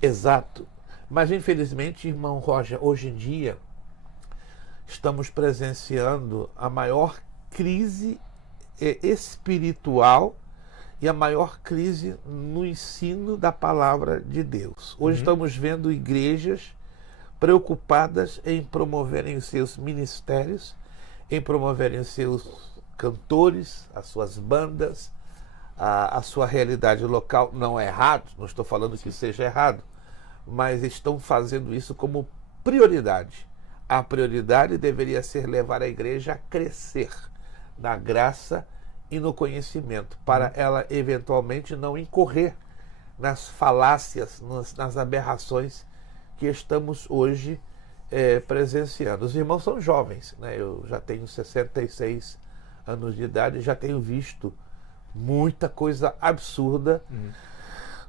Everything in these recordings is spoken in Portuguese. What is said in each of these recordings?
Exato. Mas infelizmente, irmão Roger, hoje em dia estamos presenciando a maior crise espiritual e a maior crise no ensino da palavra de Deus. Hoje estamos vendo igrejas preocupadas em promoverem os seus ministérios, em promoverem os seus cantores, as suas bandas, a sua realidade local. Não é errado, não estou falando que seja errado, mas estão fazendo isso como prioridade. A prioridade deveria ser levar a igreja a crescer na graça e no conhecimento, para ela eventualmente não incorrer nas falácias, nas aberrações que estamos hoje presenciando. Os irmãos são jovens, né? Eu já tenho 66 anos de idade e já tenho visto muita coisa absurda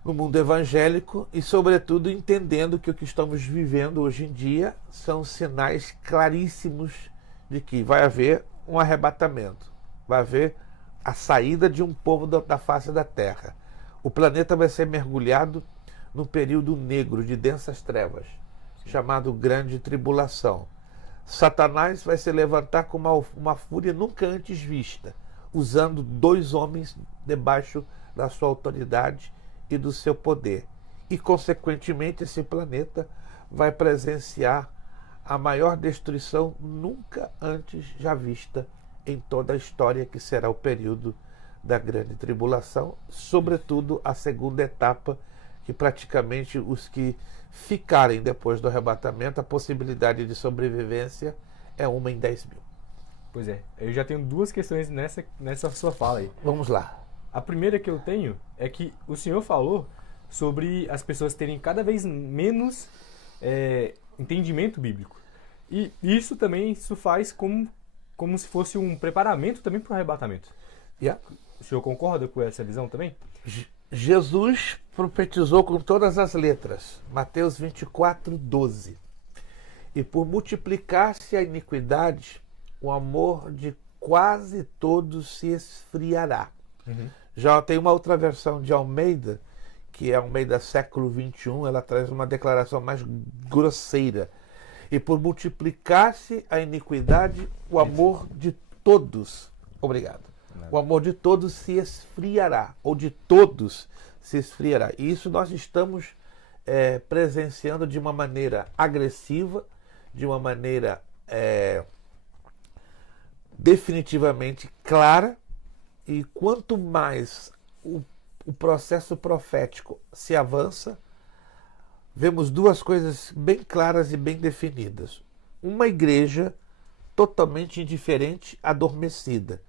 no mundo evangélico e, sobretudo, entendendo que o que estamos vivendo hoje em dia são sinais claríssimos de que vai haver um arrebatamento, vai haver a saída de um povo da face da terra. O planeta vai ser mergulhado num período negro de densas trevas, chamado Grande Tribulação. Satanás vai se levantar com uma fúria nunca antes vista, usando 2 homens debaixo da sua autoridade e do seu poder. E, consequentemente, esse planeta vai presenciar a maior destruição nunca antes já vista em toda a história, que será o período da Grande Tribulação, sobretudo a segunda etapa, que praticamente os que ficarem depois do arrebatamento, a possibilidade de sobrevivência é 1 em 10 mil. Pois é, eu já tenho 2 questões nessa sua fala aí. Vamos lá. A primeira que eu tenho é que o senhor falou sobre as pessoas terem cada vez menos entendimento bíblico. E isso também faz como se fosse um preparamento também para o arrebatamento. Yeah. O senhor concorda com essa visão também? Jesus profetizou com todas as letras, Mateus 24, 12. E por multiplicar-se a iniquidade, o amor de quase todos se esfriará. Já tem uma outra versão de Almeida, que é Almeida século 21, ela traz uma declaração mais grosseira. E por multiplicar-se a iniquidade, o amor de todos, obrigado, o amor de todos se esfriará, ou de todos se esfriará. E isso nós estamos presenciando de uma maneira agressiva, de uma maneira definitivamente clara, e quanto mais o processo profético se avança, vemos 2 coisas bem claras e bem definidas. Uma igreja totalmente indiferente, adormecida.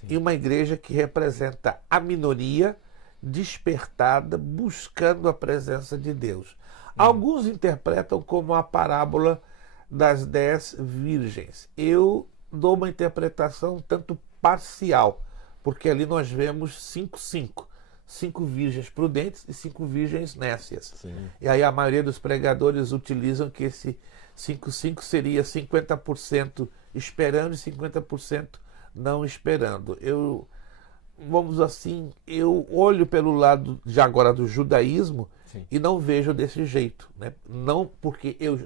Sim. E uma igreja que representa a minoria despertada, buscando a presença de Deus. Alguns interpretam como a parábola das 10 virgens. Eu dou uma interpretação tanto parcial, porque ali nós vemos 5 virgens prudentes e 5 virgens nécias. Sim. E aí a maioria dos pregadores utilizam que esse 5 seria 50% esperando e 50% não esperando. Vamos assim, eu olho pelo lado já agora do judaísmo. Sim. E não vejo desse jeito, né? Não porque eu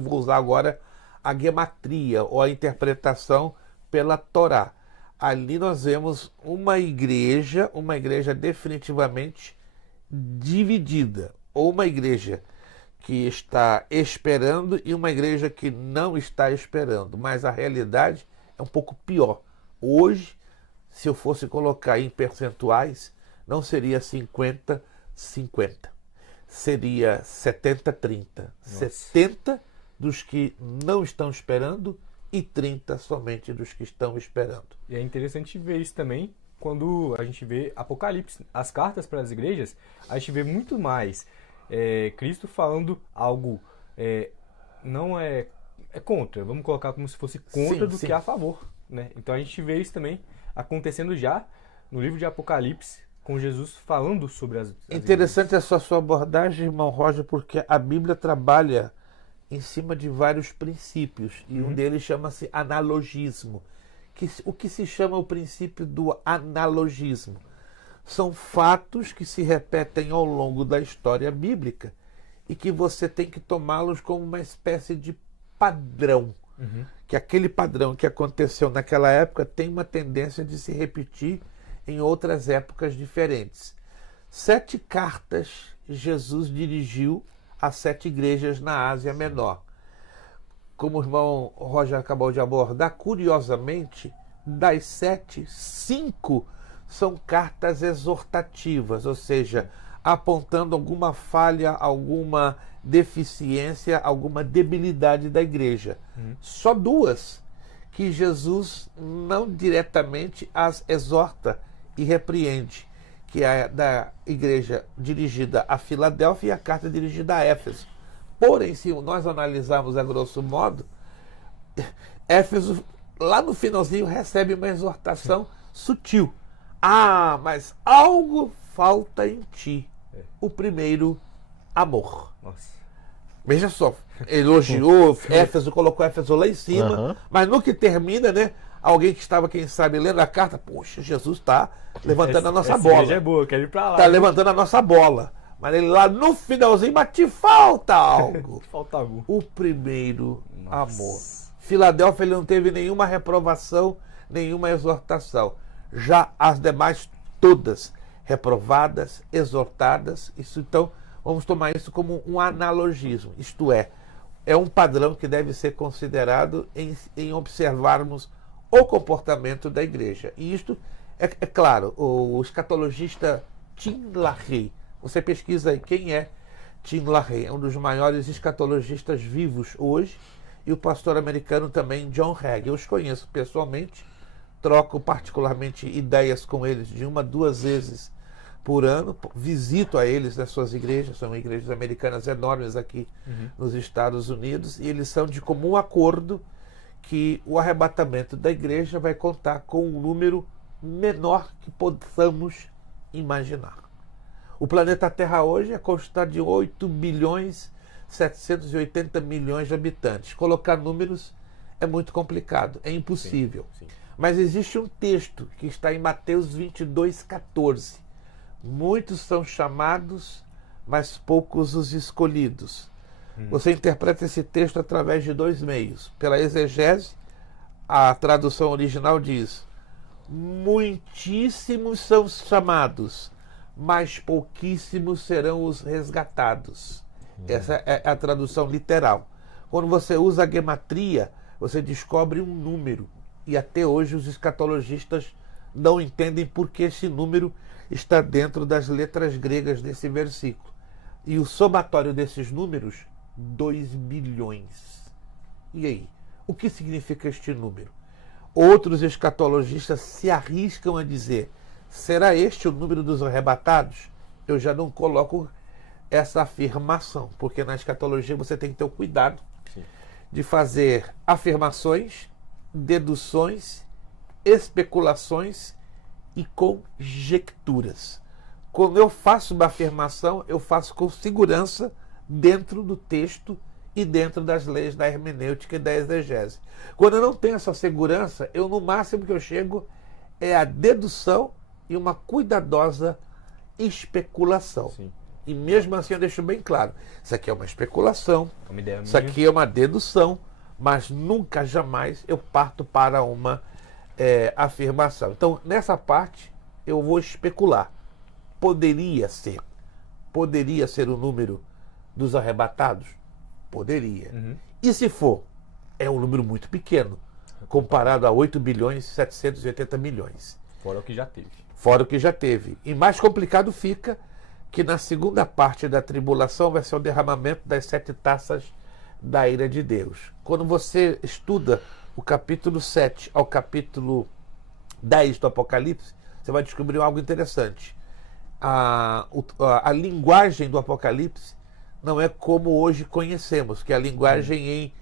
vou usar agora a gematria ou a interpretação pela Torá. Ali nós vemos uma igreja definitivamente dividida, ou uma igreja que está esperando e uma igreja que não está esperando, mas a realidade é um pouco pior. Hoje, se eu fosse colocar em percentuais, não seria 50-50, seria 70-30. 70 dos que não estão esperando e 30 somente dos que estão esperando. E é interessante ver isso também quando a gente vê Apocalipse, as cartas para as igrejas, a gente vê muito mais Cristo falando algo não é contra, vamos colocar como se fosse contra do que a favor, né? Então a gente vê isso também acontecendo já no livro de Apocalipse, com Jesus falando sobre as Interessante igrejas. essa sua abordagem, irmão Roger, porque a Bíblia trabalha em cima de vários princípios, e um deles chama-se analogismo. O que se chama o princípio do analogismo? São fatos que se repetem ao longo da história bíblica e que você tem que tomá-los como uma espécie de padrão. Que aquele padrão que aconteceu naquela época tem uma tendência de se repetir em outras épocas diferentes. 7 cartas Jesus dirigiu a 7 igrejas na Ásia Menor. Como o irmão Roger acabou de abordar, curiosamente, das 7, 5 são cartas exortativas, ou seja, apontando alguma falha, alguma deficiência, alguma debilidade da igreja. Só 2 que Jesus não diretamente as exorta e repreende, que é a da igreja dirigida a Filadélfia e a carta dirigida a Éfeso. Porém, se nós analisarmos a grosso modo, Éfeso, lá no finalzinho, recebe uma exortação sutil. Ah, mas algo falta em ti. O primeiro, amor. Nossa. Veja só, elogiou Éfeso, colocou Éfeso lá em cima, mas no que termina, né? Alguém que estava, quem sabe, lendo a carta, poxa, Jesus está levantando a nossa bola. Essa é boa, quero ir pra lá. Está levantando a nossa bola. Mas ele lá no finalzinho, mas te falta algo. Falta algo. O primeiro, Nossa. amor. Filadélfia, ele não teve nenhuma reprovação, nenhuma exortação. Já as demais, todas reprovadas, exortadas. Isso, então, vamos tomar isso como um analogismo. Isto é um padrão que deve ser considerado em observarmos o comportamento da igreja. E isto, é claro, o escatologista Tim LaHaye, você pesquisa aí quem é Tim LaHaye, é um dos maiores escatologistas vivos hoje, e o pastor americano também, John Hagee. Eu os conheço pessoalmente, troco particularmente ideias com eles de 1 a 2 vezes por ano, visito a eles nas suas igrejas, são igrejas americanas enormes aqui nos Estados Unidos, e eles são de comum acordo que o arrebatamento da igreja vai contar com um número menor que possamos imaginar. O planeta Terra hoje é constado de 8 bilhões 780 milhões de habitantes. Colocar números é muito complicado, é impossível. Sim. Mas existe um texto que está em Mateus 22:14. Muitos são chamados, mas poucos os escolhidos. Você interpreta esse texto através de 2 meios. Pela exegese, a tradução original diz: muitíssimos são os chamados, mas pouquíssimos serão os resgatados. Essa é a tradução literal. Quando você usa a gematria, você descobre um número. E até hoje os escatologistas não entendem por que esse número está dentro das letras gregas desse versículo. E o somatório desses números, 2 bilhões. E aí? O que significa este número? Outros escatologistas se arriscam a dizer: será este o número dos arrebatados? Eu já não coloco essa afirmação, porque na escatologia você tem que ter o cuidado de fazer afirmações, deduções, especulações e conjecturas. Quando eu faço uma afirmação, eu faço com segurança dentro do texto e dentro das leis da hermenêutica e da exegese. Quando eu não tenho essa segurança, no máximo que eu chego é a dedução e uma cuidadosa especulação. Sim. E mesmo assim eu deixo bem claro, isso aqui é uma especulação, Uma ideia isso minha. aqui é uma dedução, mas nunca, jamais eu parto para uma afirmação. Então, nessa parte, eu vou especular. Poderia ser o número dos arrebatados? Poderia. E se for? É um número muito pequeno, comparado a 8 bilhões e 780 milhões. Fora o que já teve. Fora o que já teve. E mais complicado fica que na segunda parte da tribulação vai ser o derramamento das 7 taças da ira de Deus. Quando você estuda o capítulo 7 ao capítulo 10 do Apocalipse, você vai descobrir algo interessante. A linguagem do Apocalipse não é como hoje conhecemos, que é a linguagem em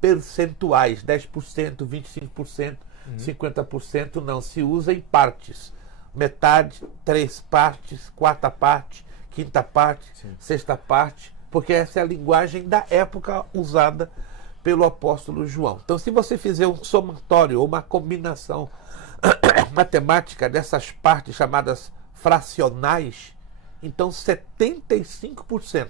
percentuais, 10%, 25%, 50%, não. Se usa em partes. Metade, 3 partes, 4ª parte, 5ª parte, 6ª parte, porque essa é a linguagem da época usada pelo apóstolo João. Então, se você fizer um somatório ou uma combinação matemática dessas partes chamadas fracionais, então 75%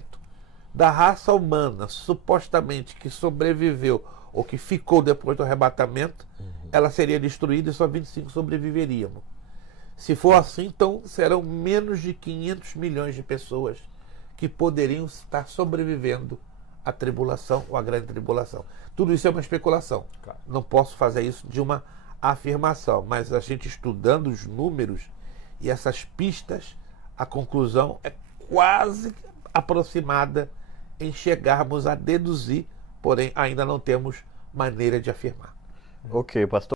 da raça humana, supostamente que sobreviveu ou que ficou depois do arrebatamento, ela seria destruída e só 25 sobreviveriam. Se for assim, então serão menos de 500 milhões de pessoas que poderiam estar sobrevivendo à tribulação ou à grande tribulação. Tudo isso é uma especulação. Claro. Não posso fazer isso de uma afirmação, mas a gente estudando os números e essas pistas, a conclusão é quase aproximada em chegarmos a deduzir, porém ainda não temos maneira de afirmar. Ok, pastor.